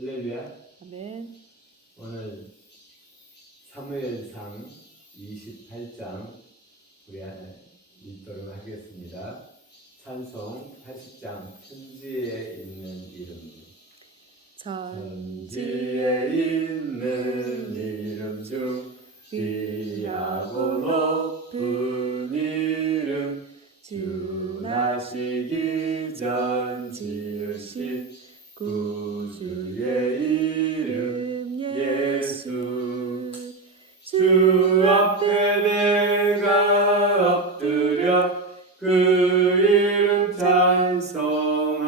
할렐루야. 아멘. 오늘 사무엘상 28장 우리 읽도록 하겠습니다. 찬송 80장 천지에 있는 이름. 천지에 있는 이름 중 귀하고 높은 이름, 주 나시기 전 지으신 구주의 이름 예수. 주 앞에 내가 엎드려 그 이름 찬송함은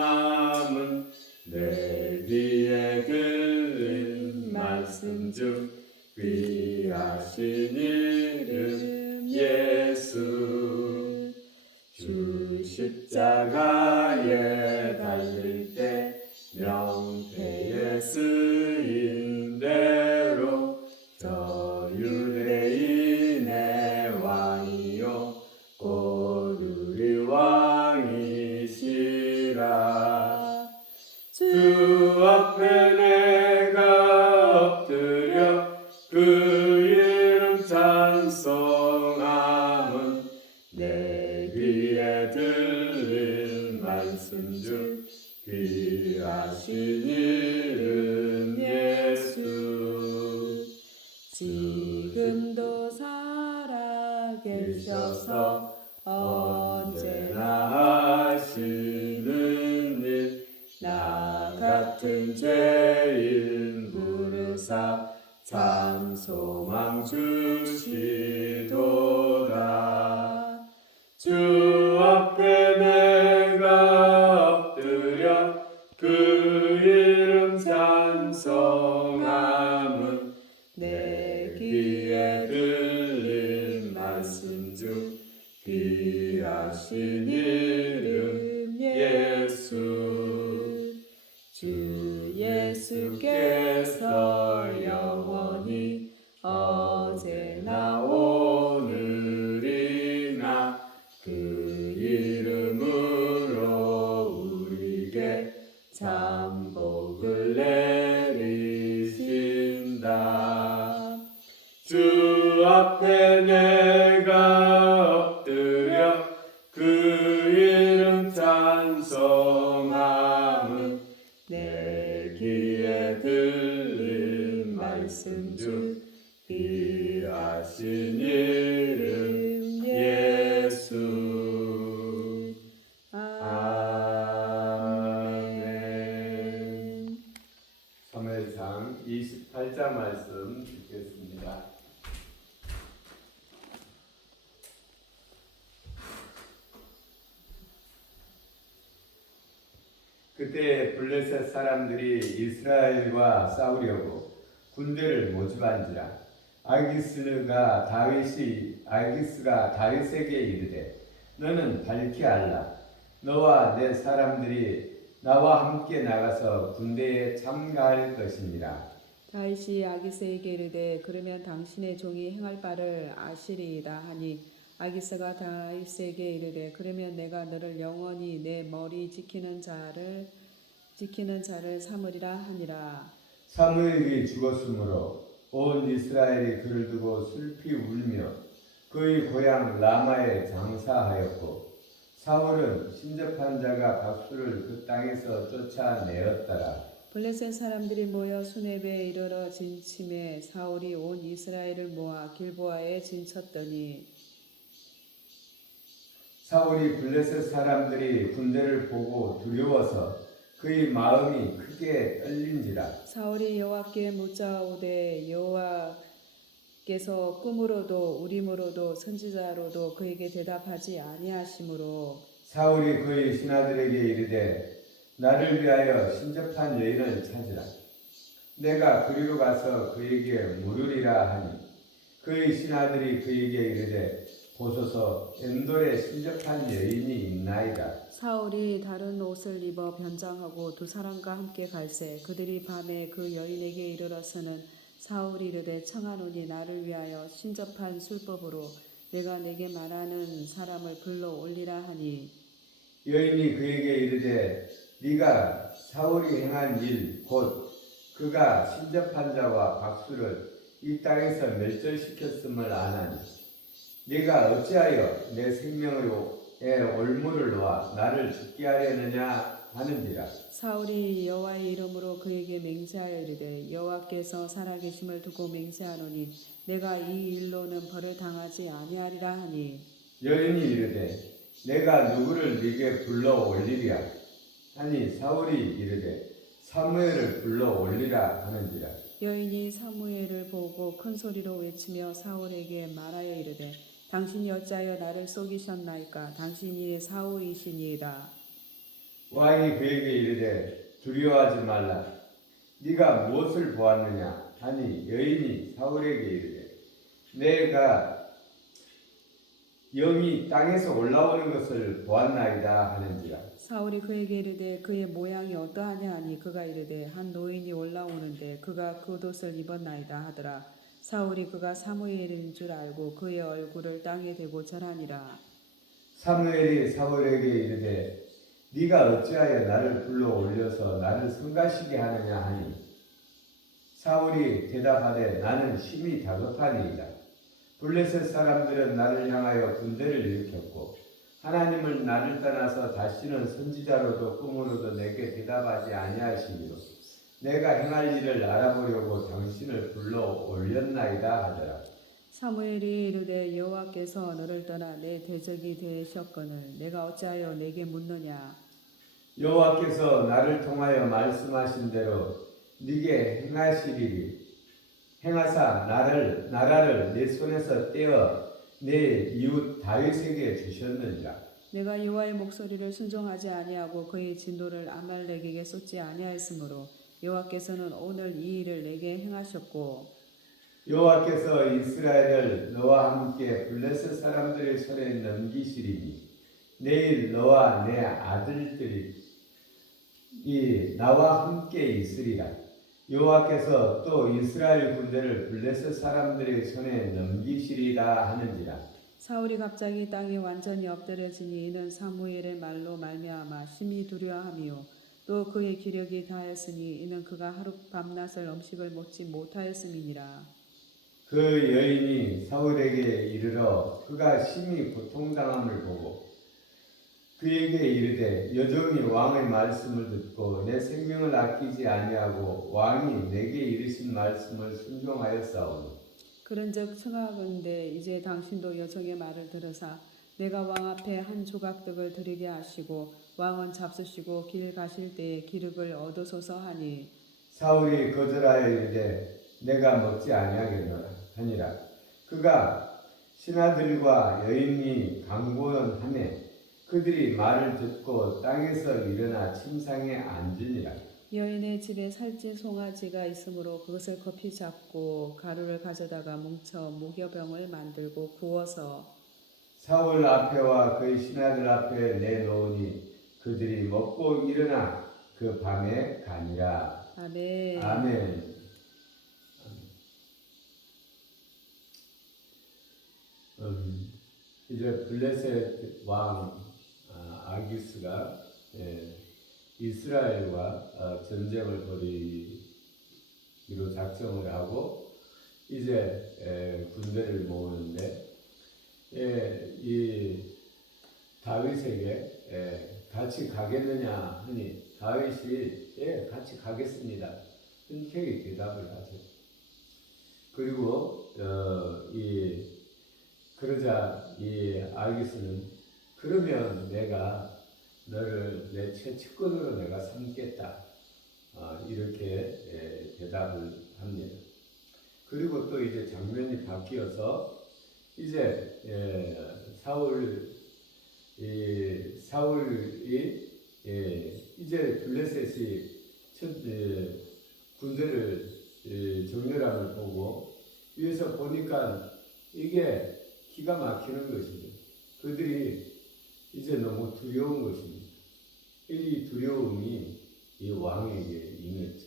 내 귀에 들린 말씀 중 귀하신 이름 예수. 주 십자가에 달릴 때 명패에 쓰인 대로 저 유대인의 왕이요 곧 우리 왕이시라. 주 앞에 내가 엎드려 그 이름 찬송함은 내 귀에 들린 말씀 중 귀하신 이름 예수. 지금도 살아계셔서 언제나 하시는 일, 나 같은 죄인 부르사 참 소망 주시도다. 주 앞에 내가 엎드려 그 이름 찬송함은 내 귀에 들린 말씀 중 귀하신 이름 예수. 주 예수께서 영원히 어제나 오늘이나 그 이름으로 우리에게 참 복을 내리신다. 주 앞에 내가 엎드려 그 이름 찬송함은 내 귀에 들린 말씀 중 귀하신 이름 예수. 아멘. 사무엘상 28장 말씀 읽겠습니다. 그때 블레셋 사람들이 이스라엘과 싸우려고 군대를 모집한지라. 아기스가 다윗에게 이르되 너는 밝히 알라. 너와 내 사람들이 나와 함께 나가서 군대에 참가할 것이니라. 다윗이 아기스에게 이르되 그러면 당신의 종이 행할 바를 아시리이다 하니 아기스가 다윗에게 이르되 그러면 내가 너를 영원히 내 머리 지키는 자를 삼으리라 하니라. 사무엘이 죽었으므로 온 이스라엘이 그를 두고 슬피 울며 그의 고향 라마에 장사하였고 사울은 신접한 자가 박수를 그 땅에서 쫓아내었더라. 블레셋 사람들이 모여 수렙에 이르러 진침에 사울이 온 이스라엘을 모아 길보아에 진쳤더니 사울이 블레셋 사람들이 군대를 보고 두려워서 그의 마음이 크게 떨린지라. 사울이 여호와께 묻자오되 여호와께서 꿈으로도 우림으로도 선지자로도 그에게 대답하지 아니하시므로 사울이 그의 신하들에게 이르되 나를 위하여 신접한 여인을 찾으라. 내가 그리로 가서 그에게 물으리라 하니 그의 신하들이 그에게 이르되 보소서 엔돌에 신접한 여인이 있나이다. 사울이 다른 옷을 입어 변장하고 두 사람과 함께 갈새 그들이 밤에 그 여인에게 이르러서는 사울이 이르되 청하노니 나를 위하여 신접한 술법으로 내가 내게 말하는 사람을 불러 올리라 하니 여인이 그에게 이르되 네가 사울이 행한 일 곧 그가 신접한 자와 박수를 이 땅에서 멸절시켰음을 아나니 네가 어찌하여 내 생명의 올무를 놓아 나를 죽게 하려느냐 하는지라. 사울이 여호와의 이름으로 그에게 맹세하여 이르되 여호와께서 살아계심을 두고 맹세하노니 내가 이 일로는 벌을 당하지 아니하리라 하니 여인이 이르되 내가 누구를 네게 불러 올리랴 하니 사울이 이르되 사무엘을 불러 올리라 하는지라. 여인이 사무엘을 보고 큰 소리로 외치며 사울에게 말하여 이르되 당신이 어찌하여 나를 속이셨나이까 당신이 사울이시니이다. 왕이 그에게 이르되 두려워하지 말라. 네가 무엇을 보았느냐 하니 여인이 사울에게 이르되 내가 영이 땅에서 올라오는 것을 보았나이다 하는지라. 사울이 그에게 이르되 그의 모양이 어떠하냐 하니 그가 이르되 한 노인이 올라오는데 그가 겉옷을 입었나이다 하더라. 사울이 그가 사무엘인 줄 알고 그의 얼굴을 땅에 대고 절하니라. 사무엘이 사울에게 이르되 네가 어찌하여 나를 불러 올려서 나를 성가시게 하느냐 하니 사울이 대답하되 나는 심히 다급하니이다. 블레셋 사람들은 나를 향하여 군대를 일으켰고 하나님을 나를 떠나서 다시는 선지자로도 꿈으로도 내게 대답하지 아니하시니로 내가 행할 일을 알아보려고 당신을 불러 올렸나이다 하더라. 사무엘이 이르되 여호와께서 너를 떠나 내 대적이 되셨거늘 내가 어찌하여 내게 묻느냐. 여호와께서 나를 통하여 말씀하신 대로 네게 행하시리니 행하사 나라를 내 손에서 떼어 내 이웃 다윗에게 주셨느니라. 내가 여호와의 목소리를 순종하지 아니하고 그의 진노를 아말렉에게 쏟지 아니하였으므로 여호와께서는 오늘 이 일을 내게 행하셨고 여호와께서 이스라엘을 너와 함께 블레셋 사람들의 손에 넘기시리니 내일 너와 내 아들들이 나와 함께 있으리라. 여호와께서 또 이스라엘 군대를 블레셋 사람들의 손에 넘기시리라 하는지라. 사울이 갑자기 땅에 완전히 엎드려지니 이는 사무엘의 말로 말미암아 심히 두려워하며 또 그의 기력이 다하였으니 이는 그가 하루 밤낮을 음식을 먹지 못하였음이니라. 그 여인이 사울에게 이르러 그가 심히 고통당함을 보고 그에게 이르되 여종이 왕의 말씀을 듣고 내 생명을 아끼지 아니하고 왕이 내게 이르신 말씀을 순종하였사오니 그런즉 청하건대 이제 당신도 여종의 말을 들으사 내가 왕 앞에 한 조각 떡을 드리게 하시고 왕은 잡수시고 길 가실 때에 기력을 얻으소서 하니 사울이 거절하여 이르되 내가 먹지 아니하겠노라 하니라. 그가 신하들과 여인이 강권하매 그들이 말을 듣고 땅에서 일어나 침상에 앉으니라. 여인의 집에 살찐 송아지가 있으므로 그것을 급히 잡고 가루를 가져다가 뭉쳐 무교병을 만들고 구워서 사울 앞에와 그의 신하들 앞에 내놓으니 그들이 먹고 일어나 그 밤에 가니라. 아멘. 아멘. 이제 블레셋 왕 아기스가 이스라엘과 전쟁을 벌이기로 작정을 하고 이제 군대를 모으는데 이 다윗에게 같이 가겠느냐 하니 다윗이 같이 가겠습니다. 흔쾌히 대답을 하죠. 그리고 그러자 이 아기스는 그러면 내가 너를 내 최측근으로 내가 삼겠다. 이렇게 대답을 합니다. 그리고 또 이제 장면이 바뀌어서 이제 사울이 이제 블레셋이 군대를 정렬함을 보고 위에서 보니까 이게 기가 막히는 것이죠. 그들이 이제 너무 두려운 것입니다. 이 두려움이 이 왕에게 임했죠.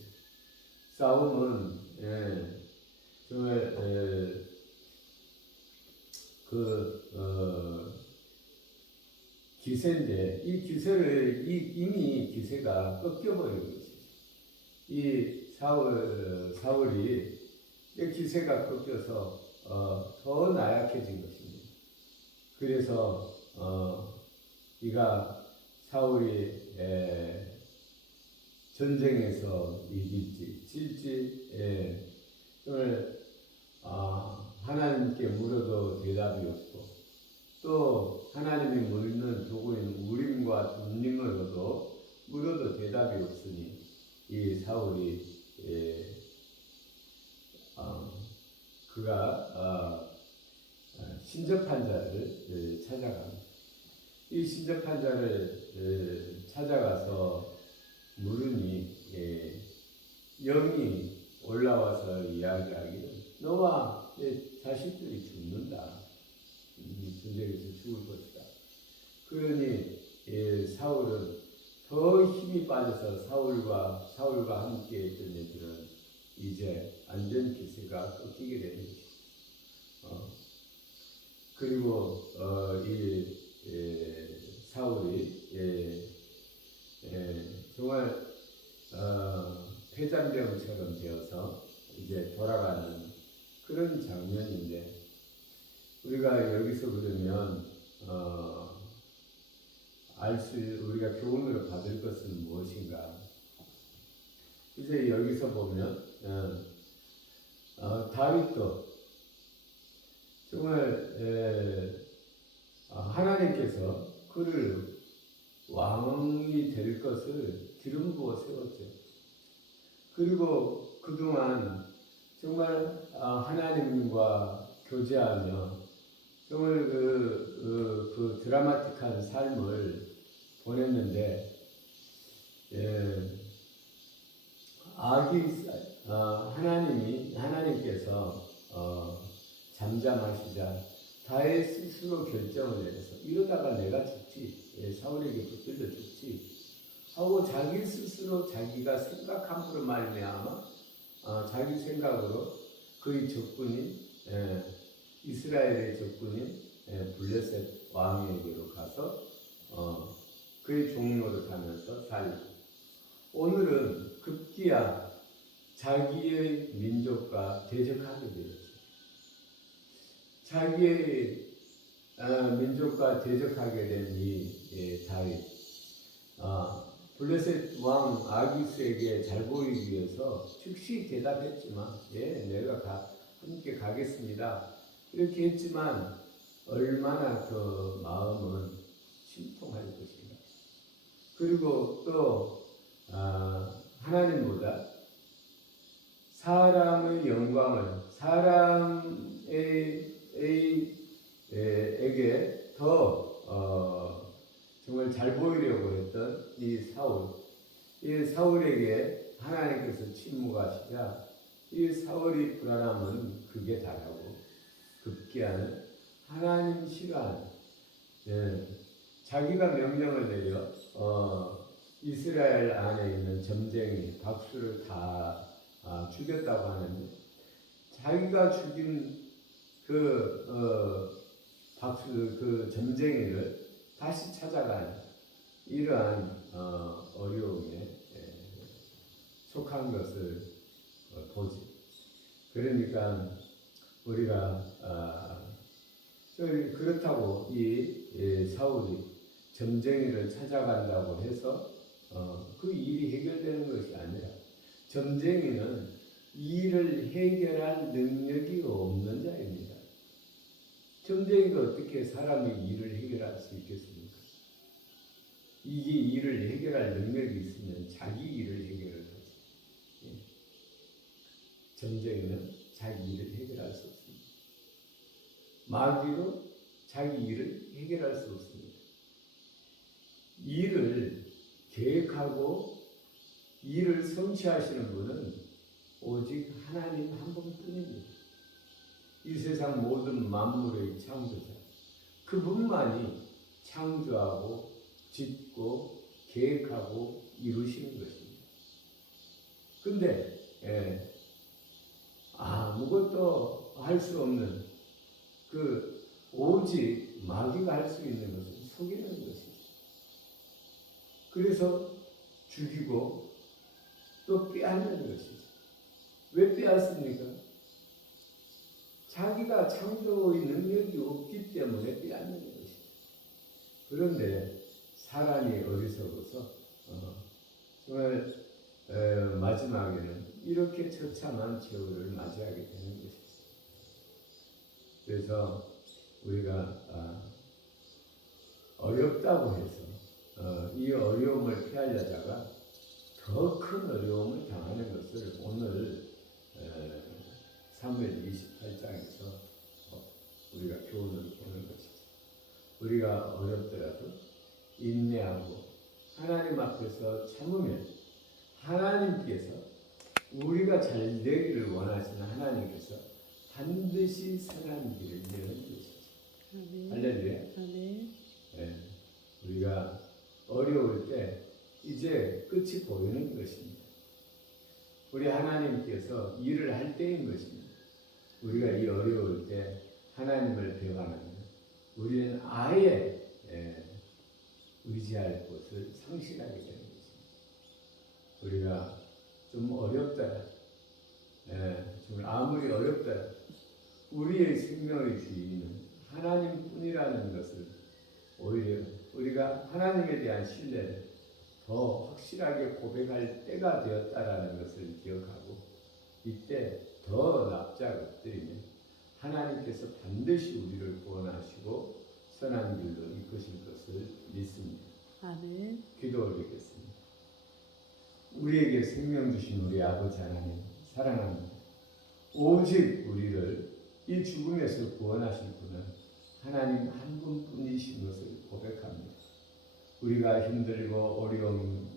싸움은 정말 기세인데 이 기세를 이미 기세가 꺾여버린 것이죠. 이 사울이 기세가 꺾여서 더 나약해진 것입니다. 그래서 이가 사울이 전쟁에서 이길지 질지 정말 하나님께 물어도 대답이 없고 또 하나님이 묻는 도구인 우림과 둠림으로도 물어도 대답이 없으니 이 사울이 그가 신접한 자를 찾아갑니다. 이 신접한 자를 찾아가서 물으니 영이 올라와서 이야기하기를 너와 내 자식들이 죽는다. 이 전쟁에서 죽을 것이다. 그러니 사울은 더 힘이 빠져서 사울과 함께 했던 애들은 이제 안전 기세가 꺾이게 되는 것이죠. 그리고 사울이 정말 폐잔병처럼 되어서 이제 돌아가는 그런 장면인데 우리가 여기서 그러면 우리가 교훈으로 받을 것은 무엇인가? 이제 여기서 보면 다윗도 정말 하나님께서 그를 왕이 될 것을 기름 부어 세웠죠. 그리고 그동안 정말 하나님과 교제하며 정말 그 드라마틱한 삶을 보냈는데 하나님께서 잠잠하시자 다윗 스스로 결정을 내려서 이러다가 내가 죽지, 사울에게 붙들려 죽지 하고 자기 스스로 자기가 생각함으로 말미암아 자기 생각으로 그의 적군인 이스라엘의 적군인 블레셋 왕에게로 가서 그의 종로를 가면서 살고 오늘은 급기야 자기의 민족과 대적하게 되었죠. 자기의 민족과 대적하게 된 이 다윗 블레셋 왕 아기스에게 잘 보이기 위해서 즉시 대답했지만 내가 함께 가겠습니다 이렇게 했지만 얼마나 그 마음은 심통할 것인가. 그리고 또 하나님보다 사람의 영광을 사람에게 더 정말 잘 보이려고 했던 이 사울에게 하나님께서 침묵하시자 이 사울이 불안함은 극에 달하고 급기야는 하나님 시간 자기가 명령을 내려 이스라엘 안에 있는 점쟁이 박수를 다 죽였다고 하는데 자기가 죽인 그 점쟁이를 다시 찾아가는 이러한 어려움에 속한 것을 보지. 그러니까 우리가 그렇다고 이 사울이 점쟁이를 찾아간다고 해서 그 일이 해결되는 것이 아니라 점쟁이는 일을 해결할 능력이 없는 자입니다. 점쟁이가 어떻게 사람의 일을 해결할 수 있겠습니까? 이게 일을 해결할 능력이 있으면 자기 일을 해결을 하지. 점쟁이는 자기 일을 해결할 수 없습니다. 마귀도 자기 일을 해결할 수 없습니다. 일을 계획하고 일을 성취하시는 분은 오직 하나님 한 분뿐입니다. 이 세상 모든 만물의 창조자 그분만이 창조하고 짓고 계획하고 이루시는 것입니다. 근데 아무것도 할 수 없는 오직 마귀가 할 수 있는 것은 속이는 것이죠. 그래서 죽이고 또 빼앗는 것이죠. 않습니까? 자기가 창조의 능력이 없기 때문에 빼앗는 것입니다. 그런데 사람이 어리석어서 정말 마지막에는 이렇게 처참한 최후를 맞이하게 되는 것입니다. 그래서 우리가 어렵다고 해서 이 어려움을 피하려다가 더 큰 어려움을 당하는 것을 오늘 사무엘 28장에서 우리가 교훈을 보는 것이죠. 우리가 어렵더라도 인내하고 하나님 앞에서 참으면 하나님께서 우리가 잘 되기를 원하시는 하나님께서 반드시 선한 길을 여는 것이죠. 할렐루야. 네, 우리가 어려울 때 이제 끝이 보이는 것입니다. 우리 하나님께서 일을 할 때인 것입니다. 우리가 이 어려울 때 하나님을 배반하면 우리는 아예 의지할 곳을 상실하게 되는 것입니다. 우리가 좀 어렵더라, 좀 아무리 어렵더라, 우리의 생명의 주인은 하나님뿐이라는 것을 오히려 우리가 하나님에 대한 신뢰를 더 확실하게 고백할 때가 되었다라는 것을 기억하고 이때 더 납작 엎드리면 하나님께서 반드시 우리를 구원하시고 선한 길로 이끄실 것을 믿습니다. 아멘. 기도 올리겠습니다. 우리에게 생명 주신 우리 아버지 하나님 사랑합니다. 오직 우리를 이 죽음에서 구원하실 분은 하나님 한 분뿐이신 것을 고백합니다. 우리가 힘들고 어려움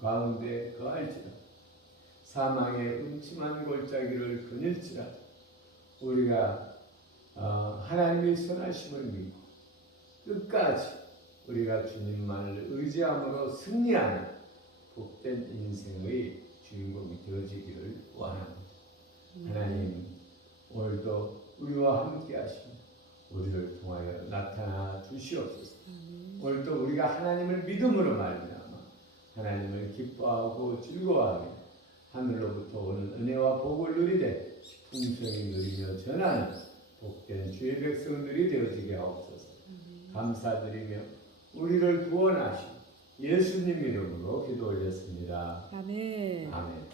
가운데 거할지라 사망의 음침한 골짜기를 거닐지라 우리가 하나님의 선하심을 믿고 끝까지 우리가 주님만을 의지함으로 승리하는 복된 인생의 주인공이 되어지기를 원합니다. 하나님 오늘도 우리와 함께 하시고 우리를 통하여 나타나 주시옵소서. 오늘도 우리가 하나님을 믿음으로 말미암아 하나님을 기뻐하고 즐거워하며 하늘로부터 오는 은혜와 복을 누리되 풍성히 누리며 전하는 복된 주의 백성들이 되어지게 하옵소서. 감사드리며 우리를 구원하신 예수님 이름으로 기도 올렸습니다. 아멘. 아멘.